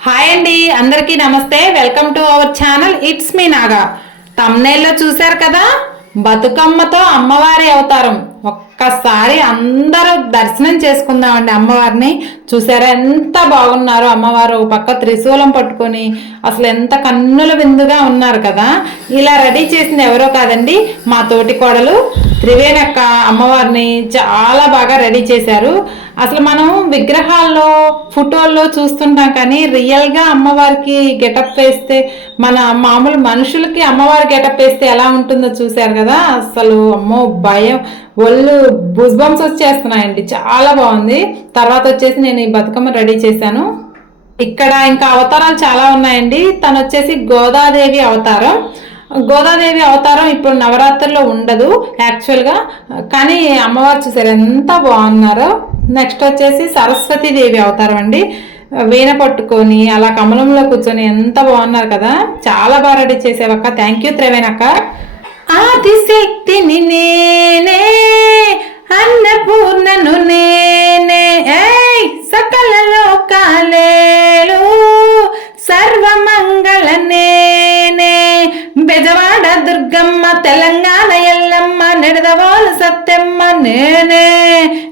Hi అండి అందరికీ నమస్తే. Welcome to our channel it's me Naga. తమ్నేల్లో చూశారు కదా? బతుకమ్మతో అమ్మవారి అవతారం. ఒక్కసారి అందరూ దర్శనం చేసుకుందామండి అమ్మవారిని. చూసారా ఎంత బాగున్నారు అమ్మవారు పక్క త్రిశూలం పట్టుకొని అసలు ఎంత కన్నుల విందుగా ఉన్నారు కదా? ఇలా రెడీ చేసింది ఎవరో కాదండి మా తోటి కోడలు త్రివేణక్క అమ్మవారిని చాలా బాగా రెడీ చేశారు. అసలు మనం విగ్రహాల్లో ఫోటోల్లో చూస్తుంటాం కానీ రియల్గా అమ్మవారికి గెటప్ వేస్తే మన మామూలు మనుషులకి అమ్మవారి గెటప్ వేస్తే ఎలా ఉంటుందో చూశారు కదా? అసలు అమ్మో భయం. ఒళ్ళు బుజ్బంస్ వచ్చేస్తున్నాయండి. చాలా బాగుంది. తర్వాత వచ్చేసి నేను ఈ బతుకమ్మ రెడీ చేశాను. ఇక్కడ ఇంకా అవతారాలు చాలా ఉన్నాయండి. తను వచ్చేసి గోదాదేవి అవతారం. గోదాదేవి అవతారం ఇప్పుడు నవరాత్రుల్లో ఉండదు యాక్చువల్గా. కానీ అమ్మవారు చూసారు ఎంత బాగున్నారో. నెక్స్ట్ వచ్చేసి సరస్వతీదేవి అవతారం అండి. వీణ పట్టుకొని అలా కమలంలో కూర్చొని ఎంత బాగున్నారు కదా. చాలా బాగా రెడీ చేసేవక్క థ్యాంక్ యూ త్రివేణక్క ఆదిశక్తిని నేనే అన్నపూర్ణను నేనే. ఏయ్ సకల లోకాలేలు సర్వమంగళ నేనే. బెజవాడ దుర్గమ్మ తెలంగాణ నిడదవాలు సత్యమ్మ నేనే.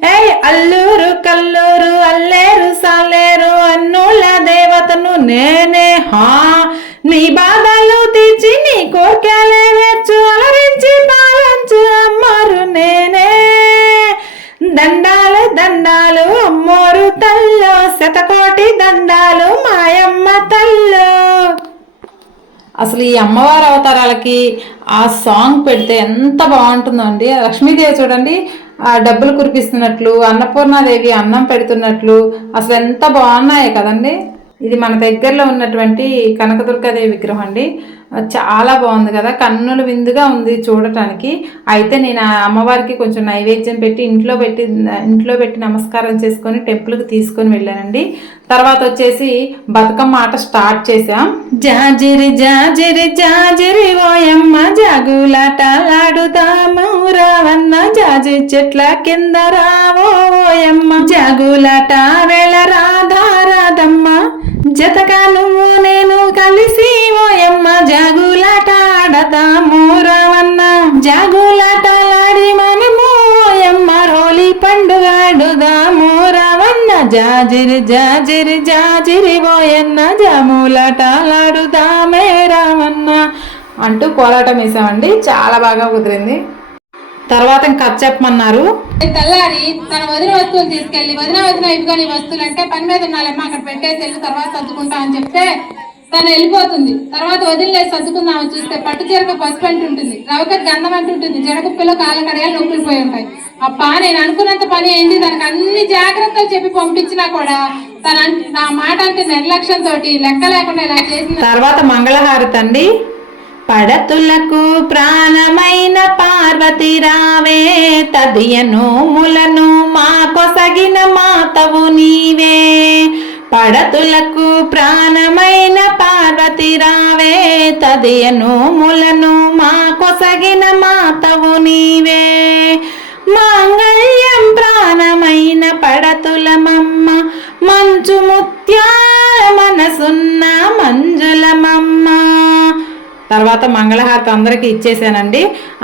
ఏయ్ అల్లూరు కల్లూరు అల్లేరు సాలేరు అన్నుల దేవతను నేనే. హా నీ బాధలు తీర్చి నీ కోర్కెలే వేర్చు అలరించి పాలంచు అమ్మారు నేనే. దండాలు దండాలు అమ్మోరు తల్లు శతకోటి దండాలు మాయమ్మ తల్లు. అసలు ఈ అమ్మవారి అవతారాలకి ఆ సాంగ్ పెడితే ఎంత బాగుంటుందో అండి లక్ష్మీదేవి చూడండి ఆ డబ్బులు కురిపిస్తున్నట్లు అన్నపూర్ణాదేవి అన్నం పెడుతున్నట్లు అసలు ఎంత బాగున్నాయి కదండి. ఇది మన దగ్గరలో ఉన్నటువంటి కనకదుర్గాదేవి విగ్రహం అండి. చాలా బాగుంది కదా. కన్నుల విందుగా ఉంది చూడటానికి. అయితే నేను అమ్మవారికి కొంచెం నైవేద్యం పెట్టి ఇంట్లో పెట్టి ఇంట్లో పెట్టి నమస్కారం చేసుకొని టెంపుల్కి తీసుకొని వెళ్ళానండి. తర్వాత వచ్చేసి బతుకమ్మ ఆట స్టార్ట్ చేసాం జాజిరి జాజిరి జాజిరి ఓయమ్మ జాగులాట ఆడుతాము. రావన్న జాజి చెట్ల కింద రావో ఓయమ్మ. జాగులాట వెళ్ళరా జాజిరి జాజిరి జాజిరి ఓయన్న జాములాటలాడుదామే రామన్న అంటూ కోలాటం వేసామండి. చాలా బాగా కుదిరింది. తర్వాత ఇంకా చెప్పమన్నారు. తెల్లారి తన వదిన వస్తువులు తీసుకెళ్ళి వదిన వదిన ఇవిగా నీ వస్తువులు అంటే పని మీద ఉన్నాలేమ్మా అక్కడ పెట్టేసి వెళ్ళి తర్వాత సర్దుకుంటా అని చెప్తే తను వెళ్ళిపోతుంది. తర్వాత వదిలేసి సర్దుకుందామని చూస్తే పట్టు చీరకు పసుపు అంటుంటుంది రవక గంధం అంటుంటుంది జడకుప్పలో కాళ్ళ కడయాలు నొప్పులు పోయి ఉంటాయి. అబ్బా నేను అనుకున్నంత పని ఏంటి తనకు అన్ని జాగ్రత్తలు చెప్పి పంపించినా కూడా తన నా మాట అంటే నిర్లక్ష్యం తోటి లెక్క లేకుండా ఇలా చేసింది. తర్వాత మంగళహారతి అండి పడతులకు ప్రాణమైన పార్వతి రావే తదియను ములను మా కొసగిన మాతవు నీవే. పడతులకు ప్రాణమైన పార్వతి రావే తదియను ములను మా కొసగిన మాతవు తర్వాత మంగళహారతి అందరికీ ఇచ్చేసానండి.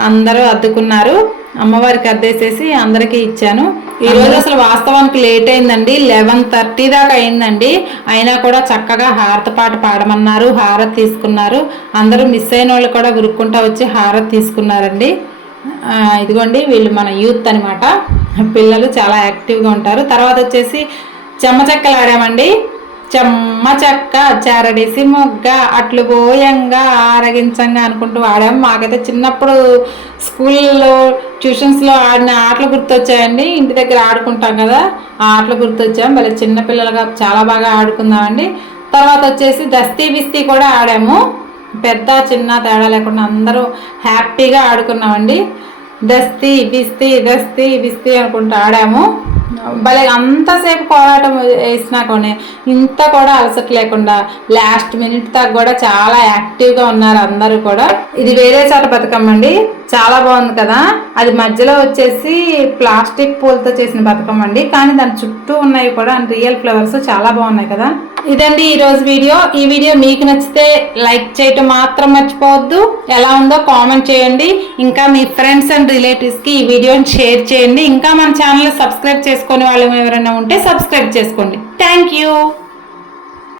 అందరూ అద్దుకున్నారు. అమ్మవారికి అద్దేసేసి అందరికీ ఇచ్చాను. ఈ రోజు అసలు వాస్తవానికి లేట్ అయిందండి. లెవెన్ థర్టీ దాకా అయిందండి. అయినా కూడా చక్కగా హారతి పాట పాడమన్నారు. హారతి తీసుకున్నారు. అందరూ మిస్ అయిన వాళ్ళు కూడా గురుక్కుంటా వచ్చి హారతి తీసుకున్నారండి. ఇదిగోండి వీళ్ళు మన యూత్ అనమాట పిల్లలు చాలా యాక్టివ్గా ఉంటారు. తర్వాత వచ్చేసి చెమ్మ చెక్కలు ఆడామండి. చెమ్మ చెక్క చెరడిసి మొగ్గ అట్లు పోయంగా ఆరగించంగా అనుకుంటూ ఆడాము మాకైతే చిన్నప్పుడు స్కూల్లో ట్యూషన్స్లో ఆడిన ఆటలు గుర్తొచ్చాయండి. ఇంటి దగ్గర ఆడుకుంటాం కదా ఆ ఆటలు గుర్తొచ్చాం మళ్ళీ చిన్నపిల్లలుగా చాలా బాగా ఆడుకుందామండి. తర్వాత వచ్చేసి దస్తీ బిస్తీ కూడా ఆడాము. పెద్ద చిన్న తేడా లేకుండా అందరూ హ్యాపీగా ఆడుకున్నామండి. దస్తీ బిస్తీ దస్తీ బిస్తీ అనుకుంటూ ఆడాము. భలే అంతసేపు పోరాటం వేసినా కొనే ఇంత కూడా అలసట లేకుండా లాస్ట్ మినిట్ దాకా కూడా చాలా యాక్టివ్గా ఉన్నారు అందరూ కూడా. ఇది వేరే చోట బతుకమ్మండి. చాలా బాగుంది కదా. అది మధ్యలో వచ్చేసి ప్లాస్టిక్ పూలతో చేసిన బతుకమ్మ అండి. కానీ దాని చుట్టూ ఉన్నాయి కూడా రియల్ ఫ్లవర్స్ చాలా బాగున్నాయి కదా. ఇదండి ఈరోజు వీడియో. ఈ వీడియో మీకు నచ్చితే లైక్ చేయటం మాత్రం మర్చిపోవద్దు. ఎలా ఉందో కామెంట్ చేయండి. ఇంకా మీ ఫ్రెండ్స్ అండ్ రిలేటివ్స్కి ఈ వీడియోని షేర్ చేయండి. ఇంకా మన ఛానల్ సబ్స్క్రైబ్ చేసుకునే వాళ్ళు ఎవరైనా ఉంటే సబ్స్క్రైబ్ చేసుకోండి. Thank you.